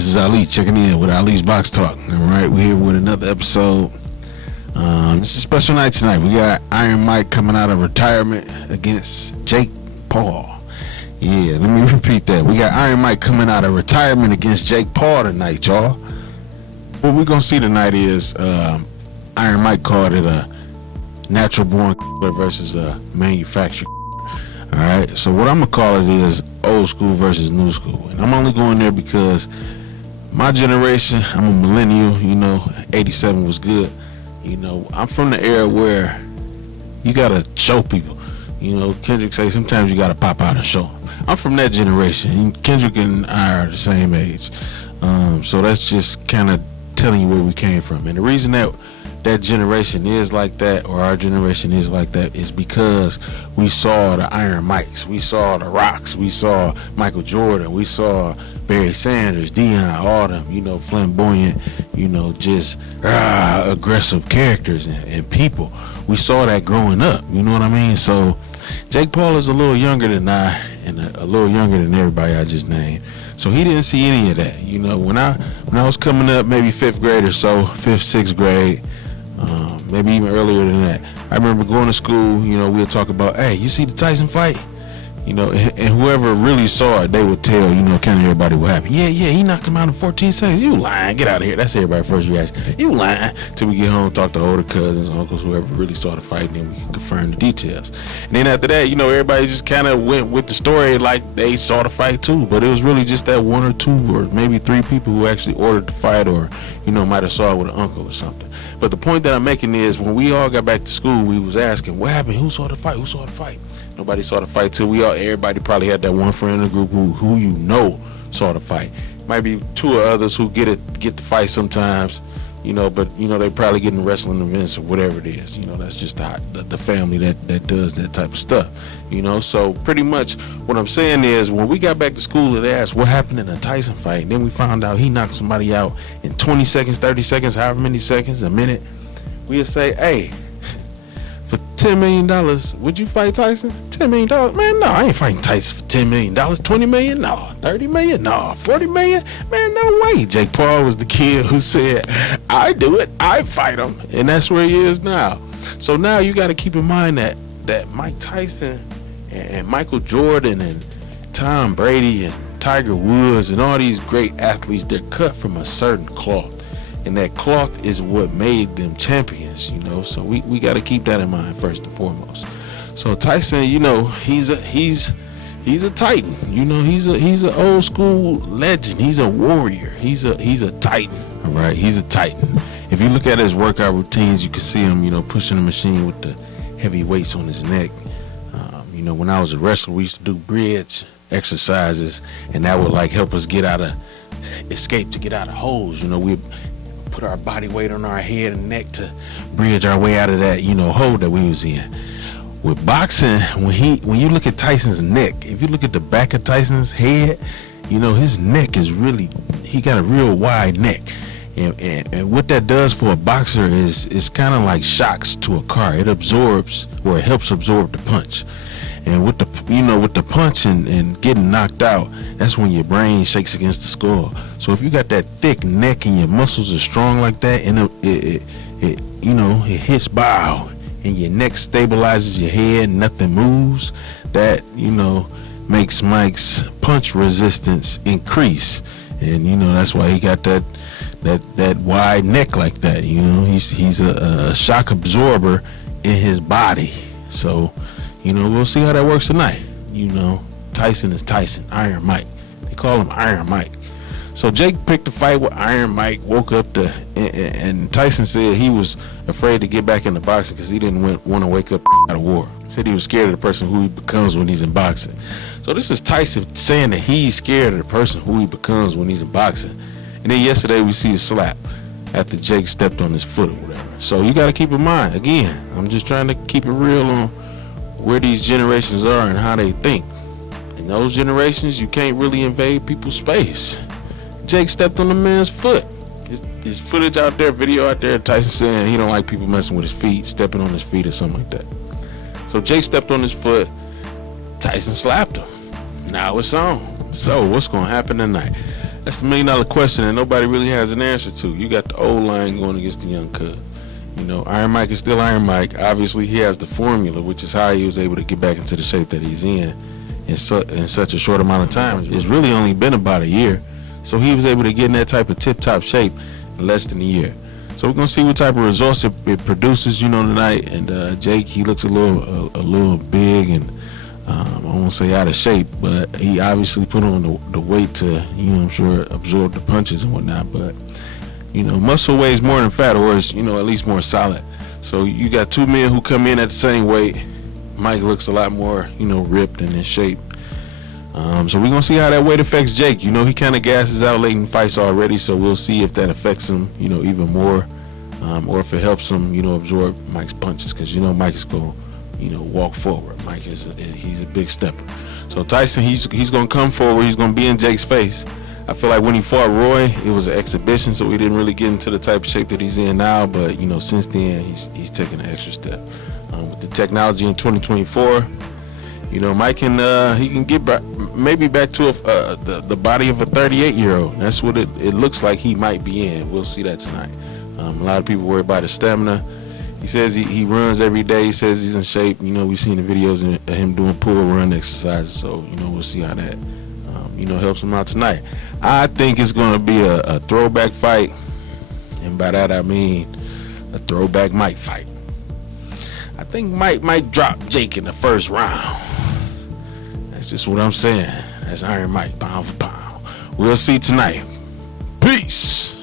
This is Ali checking in with Ali's Box Talk. All right, we're here with another episode. This is a special night tonight. We got Iron Mike coming out of retirement against Jake Paul. Yeah, let me repeat that. We got Iron Mike coming out of retirement against Jake Paul tonight, y'all. What we're going to see tonight is Iron Mike called it a natural born versus a manufactured. All right, so what I'm going to call it is old school versus new school. And I'm only going there because my generation, I'm a millennial, 87 was good. I'm from the era where you got to show people. Kendrick say sometimes you got to pop out and show them. I'm from that generation. Kendrick and I are the same age. So that's just kind of telling you where we came from. And the reason that generation is like that, or our generation is like that, is because we saw the Iron Mikes, we saw the Rocks, we saw Michael Jordan, we saw Barry Sanders, Deion, all them, flamboyant, just aggressive characters and people. We saw that growing up, you know what I mean? So Jake Paul is a little younger than I, and a little younger than everybody I just named. So he didn't see any of that. When I was coming up, maybe 5th grade or so, 5th, 6th grade, maybe even earlier than that, I remember going to school, we'd talk about, hey, you see the Tyson fight? And whoever really saw it, they would tell, kind of everybody what happened. Yeah, he knocked him out in 14 seconds. You lying. Get out of here. That's everybody's first reaction. You lying. Till we get home, talk to older cousins, uncles, whoever really saw the fight, and then we can confirm the details. And then after that, everybody just kind of went with the story like they saw the fight too. But it was really just that 1 or 2 or maybe 3 people who actually ordered the fight, or, might have saw it with an uncle or something. But the point that I'm making is, when we all got back to school, we was asking, what happened? Who saw the fight? Who saw the fight? Nobody saw the fight till everybody probably had that one friend in the group who saw the fight. Might be 2 or others who get the fight sometimes, but they probably getting wrestling events or whatever it is. That's just the family that does that type of stuff. So pretty much what I'm saying is, when we got back to school and asked what happened in the Tyson fight, and then we found out he knocked somebody out in 20 seconds, 30 seconds, however many seconds, a minute, we'd say, hey, for $10 million, would you fight Tyson? $10 million? Man, no, I ain't fighting Tyson for $10 million. $20 million? No. $30 million? No. $40 million? Man, no way. Jake Paul was the kid who said, I do it. I fight him. And that's where he is now. So now you got to keep in mind that Mike Tyson and Michael Jordan and Tom Brady and Tiger Woods and all these great athletes, they're cut from a certain cloth. And that cloth is what made them champions, So we got to keep that in mind first and foremost. So Tyson, he's a titan. He's an old school legend. He's a warrior. He's a titan. All right, he's a titan. If you look at his workout routines, you can see him, pushing the machine with the heavy weights on his neck. When I was a wrestler, we used to do bridge exercises, and that would help us get out of holes. We put our body weight on our head and neck to bridge our way out of that, hole that we was in. With boxing, when you look at Tyson's neck, if you look at the back of Tyson's head, his neck is he got a real wide neck. And what that does for a boxer is kind of like shocks to a car. It absorbs, or it helps absorb the punch. And with the punch and getting knocked out, that's when your brain shakes against the skull. So if you got that thick neck and your muscles are strong like that, and it hits bow, and your neck stabilizes your head, nothing moves, that makes Mike's punch resistance increase. And that's why he got that wide neck like that. He's a shock absorber in his body. So we'll see how that works tonight. Tyson is Tyson, Iron Mike. They call him Iron Mike. So Jake picked a fight with Iron Mike, woke up and Tyson said he was afraid to get back into boxing because he didn't want to wake up out of war. Said he was scared of the person who he becomes when he's in boxing. So this is Tyson saying that he's scared of the person who he becomes when he's in boxing. And then yesterday we see the slap after Jake stepped on his foot or whatever. So you got to keep in mind, again, I'm just trying to keep it real on where these generations are and how they think. In those generations, you can't really invade people's space. Jake stepped on the man's foot. His footage out there, video out there, Tyson saying he don't like people messing with his feet, stepping on his feet or something like that. So Jake stepped on his foot, Tyson slapped him. Now it's on. So what's going to happen tonight? That's the $1 million question that nobody really has an answer to. You got the old line going against the young cub. You know, Iron Mike is still Iron Mike. Obviously, he has the formula, which is how he was able to get back into the shape that he's in such a short amount of time. It's really only been about a year. So he was able to get in that type of tip-top shape in less than a year. So we're gonna see what type of results it produces, you know, tonight. And Jake, he looks a little big and I won't say out of shape, but he obviously put on the weight to, you know, I'm sure absorb the punches and whatnot. But you know, muscle weighs more than fat, or is, you know, at least more solid. So you got two men who come in at the same weight. Mike looks a lot more, you know, ripped and in shape. So we're gonna see how that weight affects Jake. You know, he kind of gasses out late in fights already, so we'll see if that affects him, you know, even more, or if it helps him, you know, absorb Mike's punches. Because you know, Mike's gonna, you know, walk forward. Mike he's a big stepper. So Tyson, he's gonna come forward. He's gonna be in Jake's face. I feel like when he fought Roy, it was an exhibition, so we didn't really get into the type of shape that he's in now. But you know, since then, he's taken an extra step. With the technology in 2024, you know, Mike can get maybe back to the body of a 38-year-old. That's what it looks like he might be in. We'll see that tonight. A lot of people worry about his stamina. He says he runs every day. He says he's in shape. You know, we've seen the videos of him doing pull run exercises. So you know, we'll see how that you know, helps him out tonight. I think it's going to be a throwback fight, and by that I mean a throwback Mike fight. I think Mike might drop Jake in the first round. That's just what I'm saying. That's Iron Mike, pound for pound. We'll see tonight. Peace.